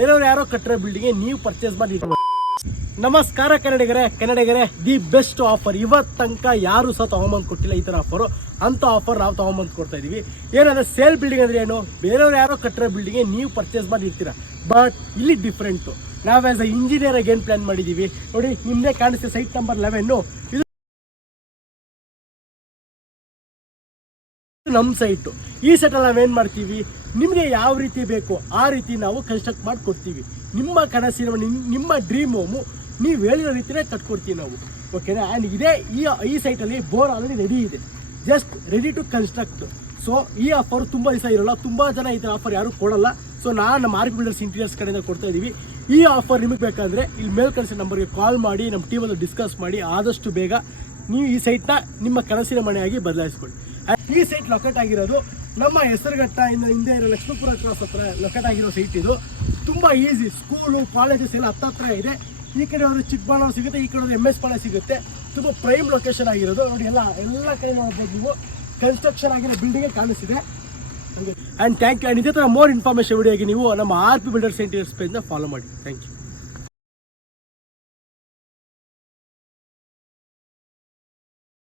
ಬೇರೆಯವ್ರು ಯಾರೋ ಕಟ್ಟರೆ ಬಿಲ್ಡಿಂಗ್ ನೀವು ಪರ್ಚೇಸ್ ಮಾಡಿ. ನಮಸ್ಕಾರ ಕನ್ನಡಿಗರೇ, ದಿ ಬೆಸ್ಟ್ ಆಫರ್. ಇವತ್ತು ತನಕ ಯಾರು ಸಹ ತಗೊಂಬಂದು ಕೊಟ್ಟಿಲ್ಲ ಈ ತರ ಆಫರು. ಅಂತ ಆಫರ್ ನಾವು ತಗೊಂಬಂದು ಕೊಡ್ತಾ ಇದೀವಿ. ಏನಂದ್ರೆ ಸೇಲ್ ಬಿಲ್ಡಿಂಗ್ ಅಂದ್ರೆ ಏನು, ಬೇರೆಯವ್ರು ಯಾರೋ ಕಟ್ಟರೆ ಬಿಲ್ಡಿಂಗ್ ನೀವು ಪರ್ಚೇಸ್ ಮಾಡಿ ಇರ್ತೀರಾ. ಬಟ್ ಇಲ್ಲಿ ಡಿಫ್ರೆಂಟು. ನಾವು ಆಸ್ ಅ ಇಂಜಿನಿಯರ್ ಆಗಿ ಏನು ಪ್ಲಾನ್ ಮಾಡಿದೀವಿ ನೋಡಿ, ನಿಮ್ಮದೇ ಕಾಣಿಸುತ್ತೆ ಸೈಟ್ ನಂಬರ್ 11. ಇದು ನಮ್ಮ ಸೈಟು. ಈ ಸೈಟಲ್ಲಿ ನಾವೇನು ಮಾಡ್ತೀವಿ, ನಿಮಗೆ ಯಾವ ರೀತಿ ಬೇಕು ಆ ರೀತಿ ನಾವು ಕನ್ಸ್ಟ್ರಕ್ಟ್ ಮಾಡಿ ಕೊಡ್ತೀವಿ. ನಿಮ್ಮ ಕನಸಿನ ನಿಮ್ಮ ಡ್ರೀಮ್ ಹೋಮು ನೀವು ಹೇಳಿರೋ ರೀತಿಯೇ ಕಟ್ಕೊಡ್ತೀವಿ ನಾವು, ಓಕೆನಾ. ಆ್ಯಂಡ್ ಇದೇ ಈ ಸೈಟಲ್ಲಿ ಬೋರ್ ಆಲ್ರೆಡಿ ರೆಡಿ ಇದೆ, just ready to construct. So ಈ ಆಫರ್ ತುಂಬ ದಿವಸ ಇರೋಲ್ಲ, ತುಂಬ ಜನ ಈ ಥರ ಆಫರ್ ಯಾರು ಕೊಡಲ್ಲ. ಸೊ ನಮ್ಮ ಆರ್ಕ್ ಬಿಲ್ಡರ್ಸ್ ಇಂಟೀರಿಯರ್ಸ್ ಕಡೆಯಿಂದ ಕೊಡ್ತಾ ಇದ್ದೀವಿ. ಈ ಆಫರ್ ನಿಮಗೆ ಬೇಕಾದರೆ ಇಲ್ಲಿ ಮೇಲ್ ಕಳಿಸೋ ನಂಬರ್ಗೆ ಕಾಲ್ ಮಾಡಿ ನಮ್ಮ ಟೀಮಲ್ಲಿ ಡಿಸ್ಕಸ್ ಮಾಡಿ ಆದಷ್ಟು ಬೇಗ ನೀವು ಈ ಸೈಟ್ನ ನಿಮ್ಮ ಕನಸಿನ ಮನೆಯಾಗಿ ಬದಲಾಯಿಸ್ಕೊಳ್ಳಿ. ಈ ಸೈಟ್ ಲೊಕೇಟ್ ಆಗಿರೋದು ನಮ್ಮ ಹೆಸರುಘಟ್ಟ ಹಿಂದೆ ಇರೋ ಲಕ್ಷ್ಮೀಪುರ ಕ್ರಾಸ್ ಹತ್ರ ಲೊಕೇಟ್ ಆಗಿರೋ ಸೈಟ್ ಇದು. ತುಂಬ ಈಸಿ, ಸ್ಕೂಲು ಕಾಲೇಜಸ್ ಎಲ್ಲ ಹತ್ರ ಇದೆ. ಈ ಕಡೆ ಒಂದು ಚಿಕ್ಕಬಳ್ಳಾಪುರ ಸಿಗುತ್ತೆ, ಈ ಕಡೆ ಒಂದು MS ಪಾಳ್ಯ ಸಿಗುತ್ತೆ. ತುಂಬ ಪ್ರೈಮ್ ಲೊಕೇಶನ್ ಆಗಿರೋದು ನೋಡಿ. ಎಲ್ಲ ಕಡೆ ನೋಡ್ಬೋದು ನೀವು, ಕನ್ಸ್ಟ್ರಕ್ಷನ್ ಆಗಿರೋ ಬಿಲ್ಡಿಂಗ್ ಕಾಣಿಸ್ತಿದೆ. And thank you. ಆ್ಯಂಡ್ ಇದೇ ಥರ ಮೋರ್ ಇನ್ಫಾರ್ಮೇಷನ್ ವಿಡಿಯೋಗೆ ನೀವು ನಮ್ಮ RP ಬಿಲ್ಡರ್ಸ್ ಇಂಟೀರಿಯರ್ಸ್ ಪೇಜ್ನ ಫಾಲೋ ಮಾಡಿ. Thank you.